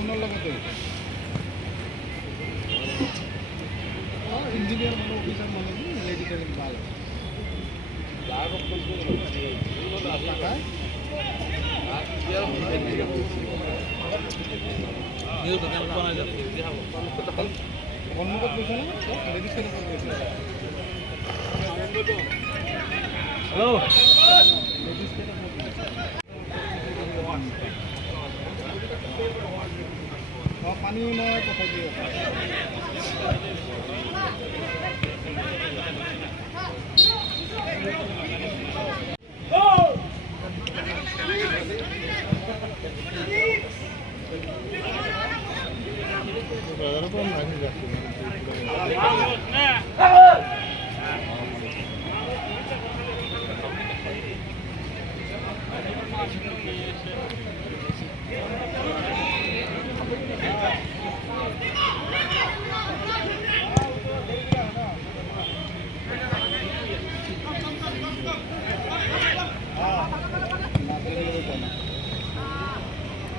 টাউনৰ লগতে ইঞ্জিনিয়াৰ মানুহ অফিচাৰ মানুহ লেডি ট্ৰেইনিং ভাল সন্মুখত গৈছে ন লেডি ট্ৰেইনিঙত গৈছে হেল্ল' পানী মই পঠাই দি আছোঁ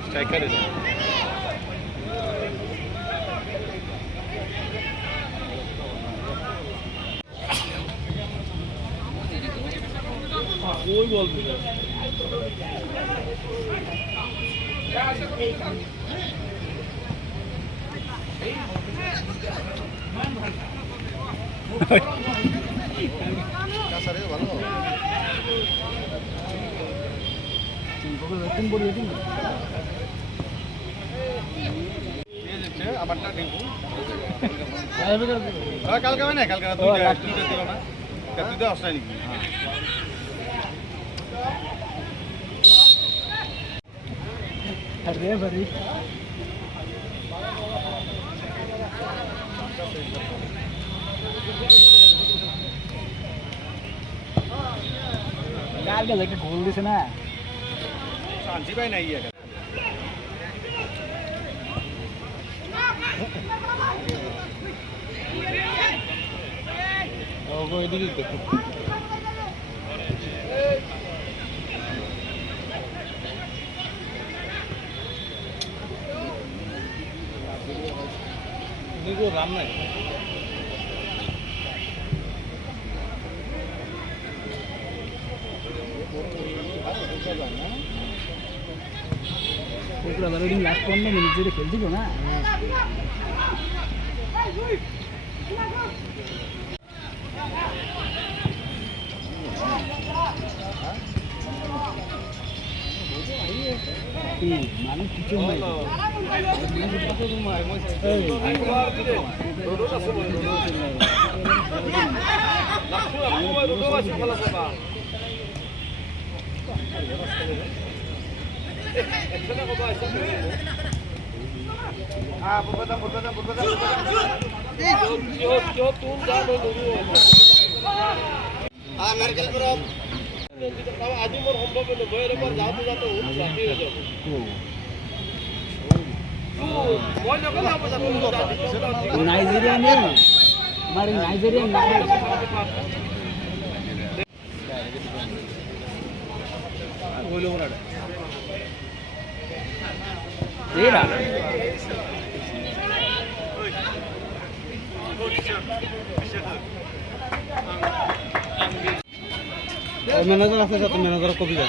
स्ट्राइकर है कोई बॉल नहीं क्या सर है वालों तुम बोलिए तुम আবারটা দেখব কালকে হয় না কালকে দুইটা দিল না দুইটা অবস্থায় নাকি আরে ভাই কালকে একটা গোল দিছে না শান্তি ভাই নাই এটা ওগো এদিকে দেখো দেখো রাম নাই ওগুলা অলরেডি লাস্ট 15 মিনিট ধরে খেলছিল না মানে কিছু নাই আজি মোৰ সম্ভৱ নহয় এবাৰ যাওঁতে যাওঁতে ৰাতি হৈ যাব নাইজেরিয়ান हमारे नाइजेरियन मैनेजर আছে সাথে ম্যানেজার কবি যা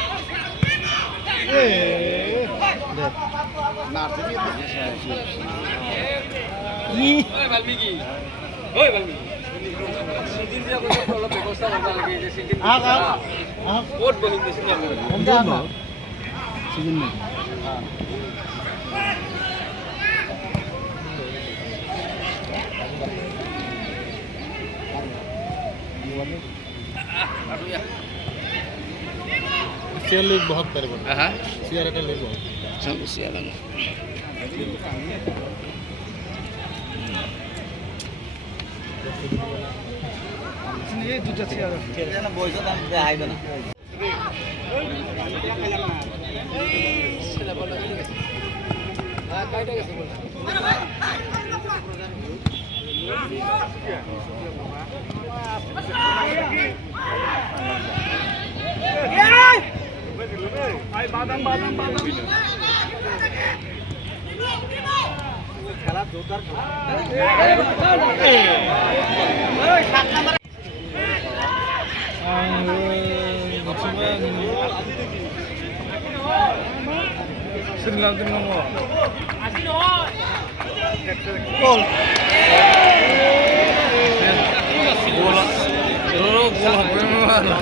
शेयर लीग बहुत करे हां शेयर का लीग बहुत सब शेयर है ये दूसरा शेयर ना बोल तो दे आइ दो ना सेला बोल हां काइटा गेছে बोल Ay badam badam badam. Sering ngomong. Gol. Gol apa mana?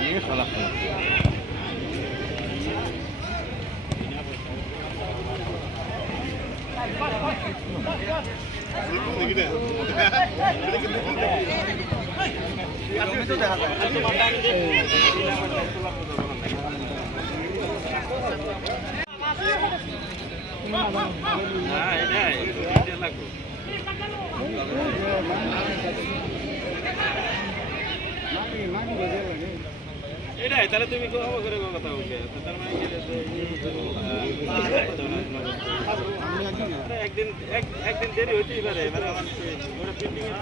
Ini salah. এটাই তাহলে তুমি করে কথা বলবে তার মানে একদিন একদিন দেরি হতেই পারে মানে ওটা প্রিন্টিং এর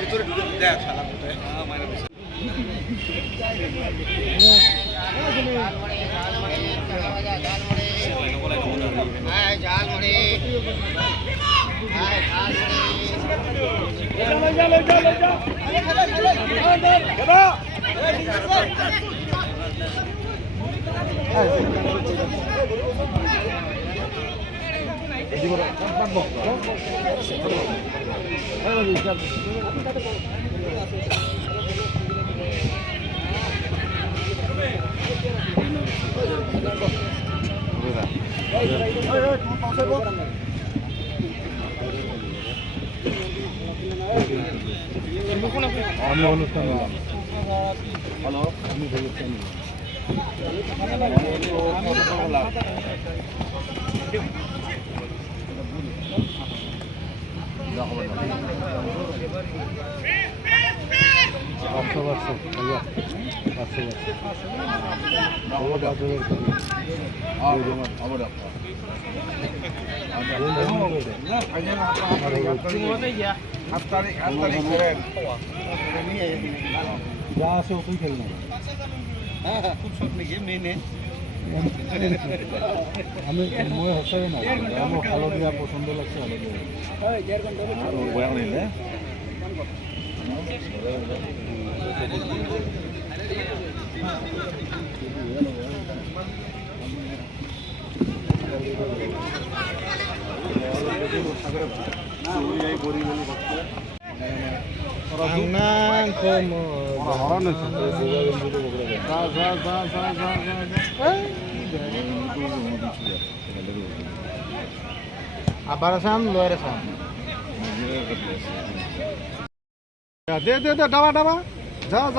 ভিতরে ঢুকে দেখ শালা কোথায় আমি অনুষ্ঠান হ্যালো আমি অনুষ্ঠান যা আছে ওই খেল না খুব শখ নেই গেম নেই নে আমি মই হসাই না আমার ভালো দিয়া পছন্দ লাগছে ভালো দিয়া Orang como orang itu apa rasam luar rasam deh dawa जा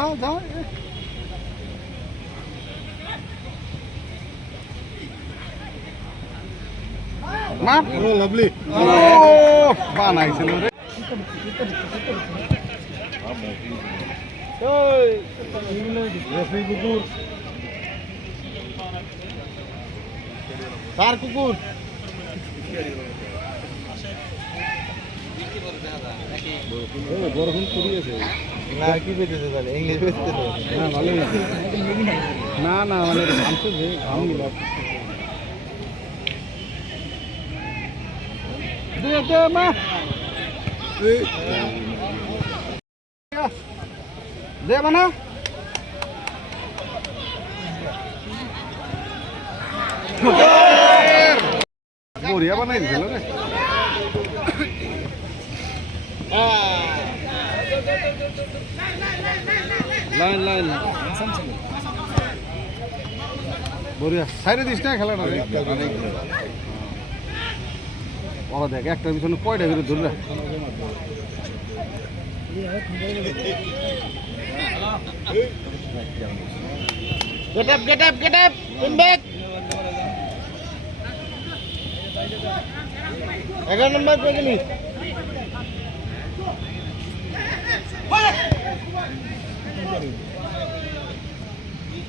Map, oh lovely. Oh, বানাইছিল রে। ওই রেফরি কুকুর। কার কুকুর? বরফুন পড়িয়েছে। না কি বেঁচেছে তাহলে ইংলিশ বেঁচেছে না ভালোই আছে না না মানে মাংস যে খাওয়া দে মা দে বানা বড়িয়া বানাই দিছিল রে লাইন লাইন বড়িয়া সাইডে দিস না খেলাটা রে ওরা দেখ একটা পিছনে কয়টা করে ধরলে Get up, in back. 11 number पे नहीं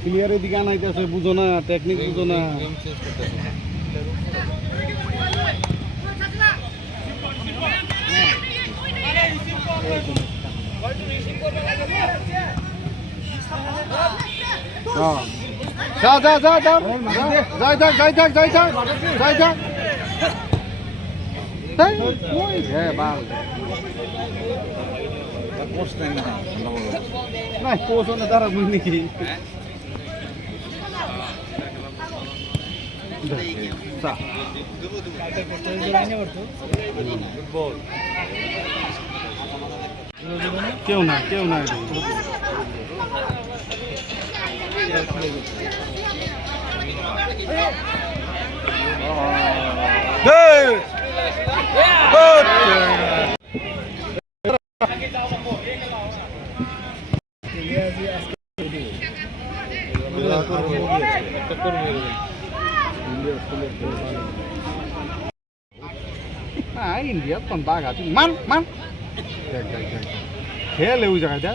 ক্লিয়ারের দিকে আনাইতেছে বুঝো না টেকনিক বুঝো না যা যা যা যা যাই থাক যাই থাক যাই থাক যাই থাক হ্যাঁ বাল না কোচ না তারা বুঝলি কি কেউ না কেউ না ইন্ডিয়া তখন বাঘ আছে মান মান খেলে ওই জায়গাটা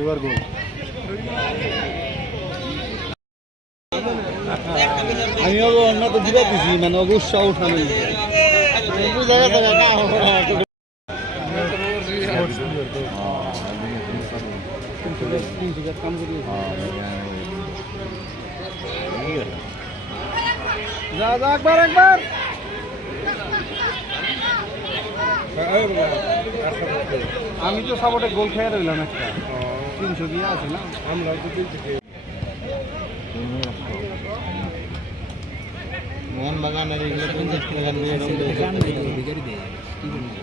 এবার গোল আমি অন্য তো দিবা দিছি মানে অবশ্য উঠানো জায়গা জায়গা না কাম করি যা যা একবার একবার আমি তো সাপোর্টে গোল খেয়ে রইলাম একটা 300 দিয়ে আছে না আমরা তো मोहन बागान है ये लोग कुछ बागान में गान में बिगड़ दे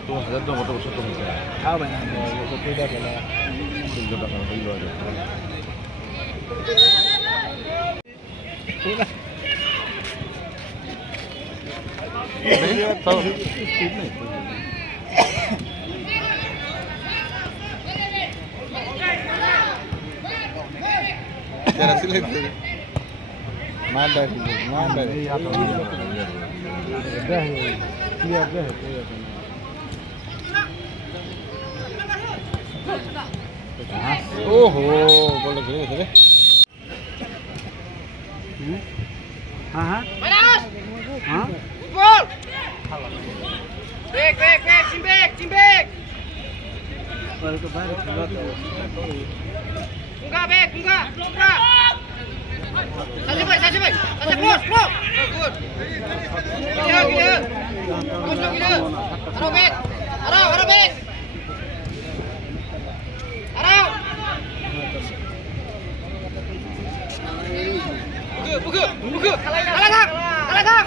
तो हजार तो मोटो छोटो है हां भाई तो पेड़ा चला तो का होई हो जाए तो स्पीड नहीं जरा सिले मार डाल ओहो बोलो रे हाँ हाँ हाँ बॉल बैक टीम बैक पर तो बाहर खेला था उनका बैक उनका Saja baik, saja cross. Good. Gila. Good gila. Arau back. Arau. Buku. Kalah.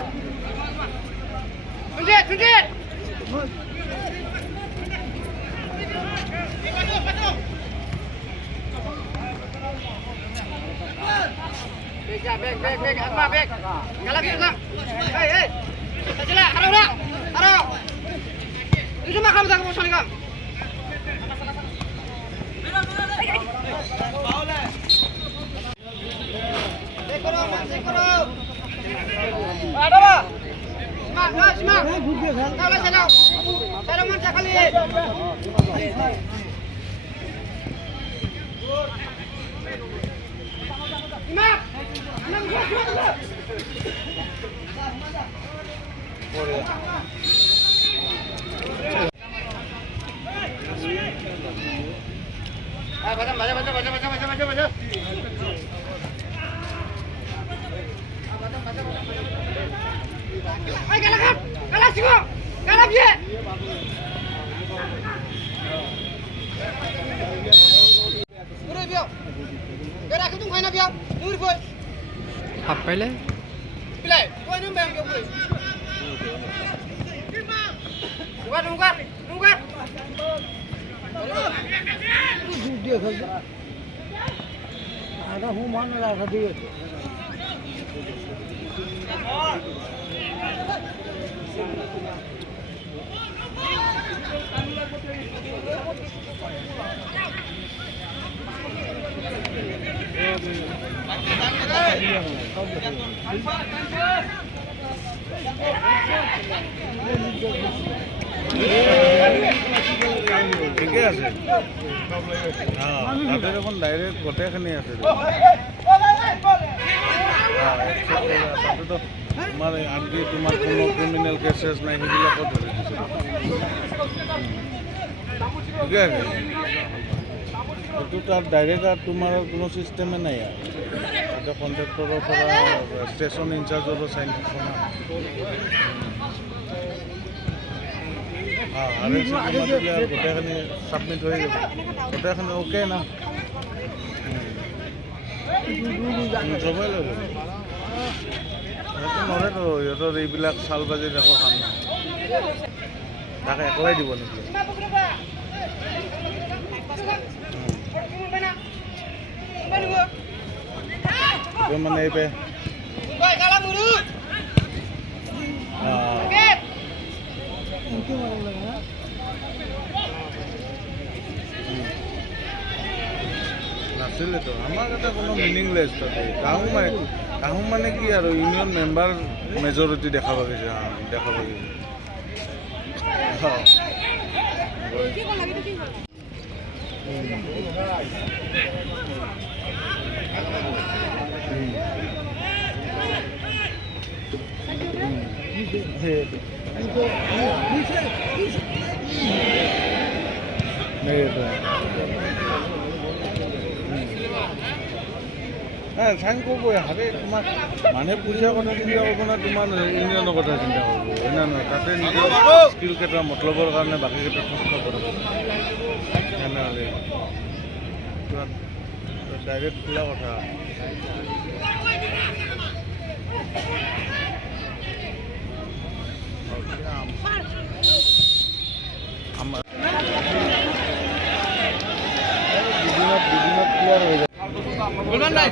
Tunjit. Back. Akma back. Kalah kita. Hey. Sajalah, arau. Itu mah kamu tak mau soal kamu. Sekoro. Ada apa? Semak. Kau sana. Saya mau cakap ni. Imam. পরে half পাইলে ঠিকে আছে তাতে দেখোন direct গোটেইখিনি আছে তাতেতো তোমাৰ আনকি তোমাৰ কোনো ক্ৰিমিনেল কেছেছ নাই সেইবিলাকত ধৰি দিছে ঠিকে আছে এইটো তাত ডাইৰেক্ট আৰু তোমাৰ কোনো চিষ্টেমে নাই আৰু তাতে কণ্ট্ৰেক্টৰৰ পৰা ষ্টেচন ইনচাৰ্জৰো চাইন থাকিব না আৰু গোটেইখিনি ছাবমিট হৈ যাব গোটেইখিনি অ'কে না চবেই লৈ যাব সিহঁতে নৰেতো সিহঁতৰ এইবিলাক চাল বাজি একো কাম নাই তাকে একলাই দিব নেকি মানে এই নাছিলেতো আমাৰ এটা কোনো মিনিংলেছ তাতে কাহু মানে কি আৰু ইউনিয়ন মেম্বাৰ মেজৰিটি দেখাব গৈছে দেখাব গৈছে হ্যাঁ সাইন করবো হাতে তোমার মানে পয়সার কথা চিন্তা করবো না তোমার ইউনিয়নের কথা চিন্তা করবো না না তাতে নিজের স্কিল কেইটা মতলবৰ কাৰণে বাকী কেইটা চেষ্টা কৰিব তেনেহ'লে ডাইৰেক্ট খোলা কথা আমাৰ দুদিনত ক্লিয়াৰ হৈ যায় বলবেন নাই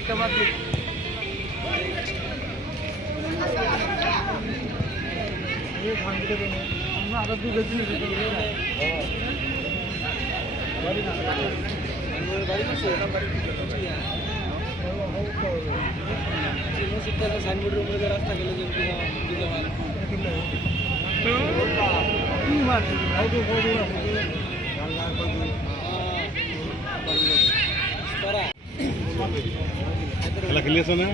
একটা বাদ আমরা আরো দুটো দিন সাইনবোর্ডের উপরে রাস্তা গেলে খেলা খেলি আছ নে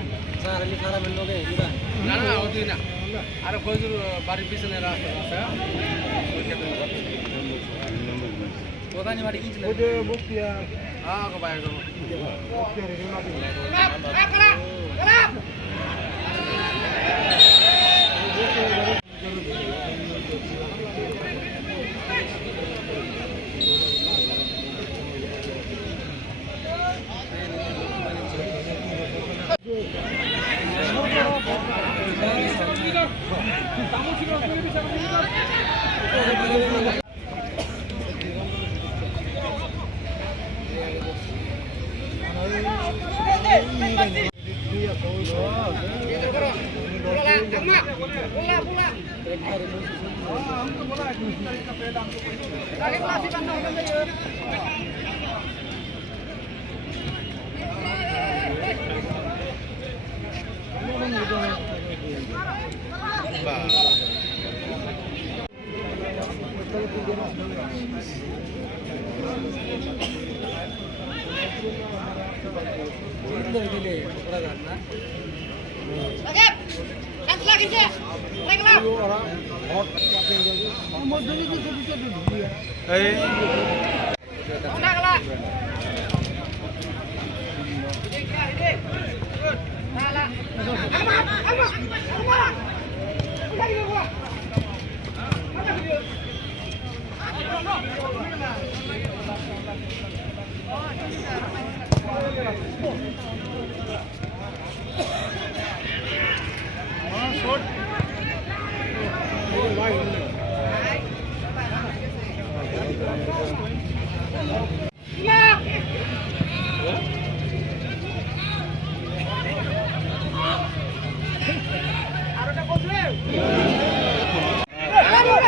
না না ওই না আর কইজুর বাড়ির পিছনে রাস্তা আছে কোদানি বাড়ি কিনছিল ওই যে বক্তিয়া হ্যাঁ গো ভাই গো বক্তিয়া রে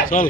চল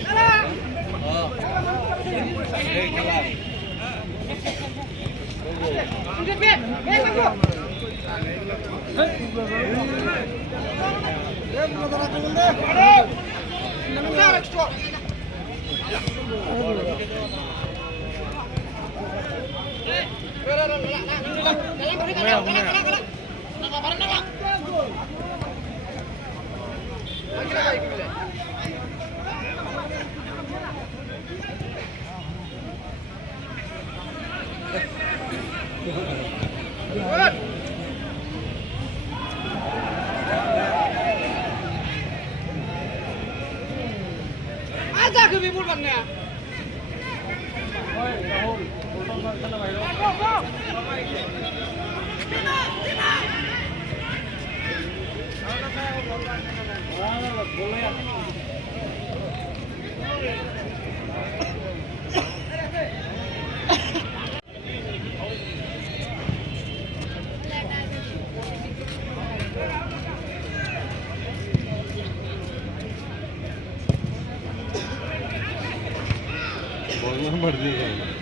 मर जाएगा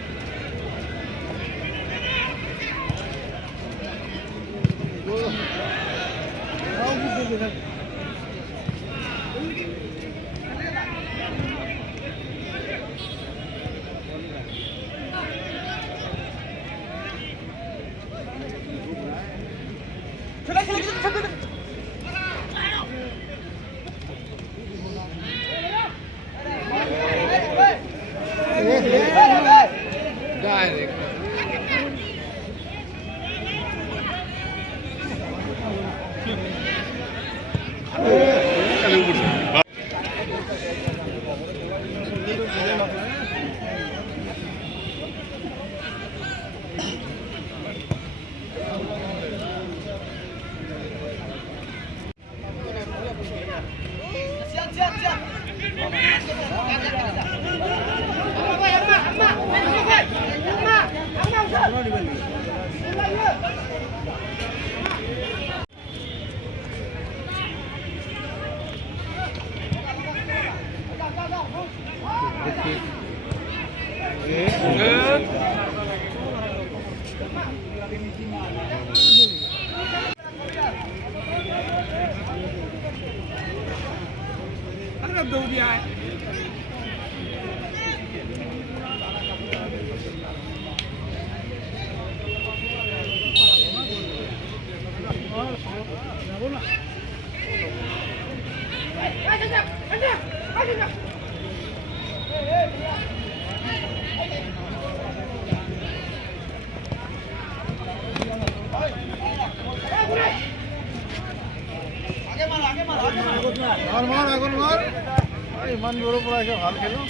ইমান দূৰৰ পৰা আহিছে ভাল খেলো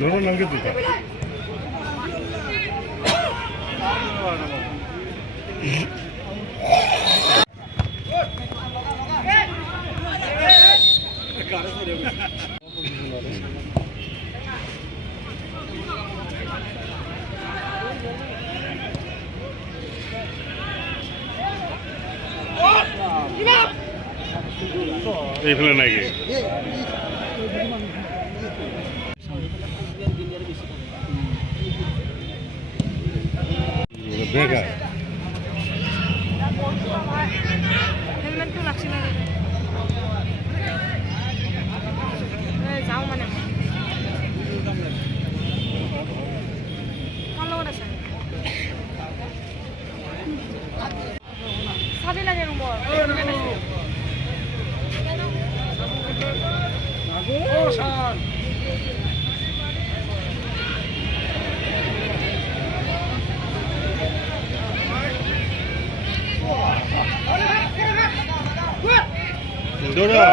ধরো নামকে দুটা এইফালে নাই গে বেগা হেলমেটটো লাগছিল যাওঁ মানে কাৰ লগত আছে চাবি লাগে ৰুমৰ দৌড়া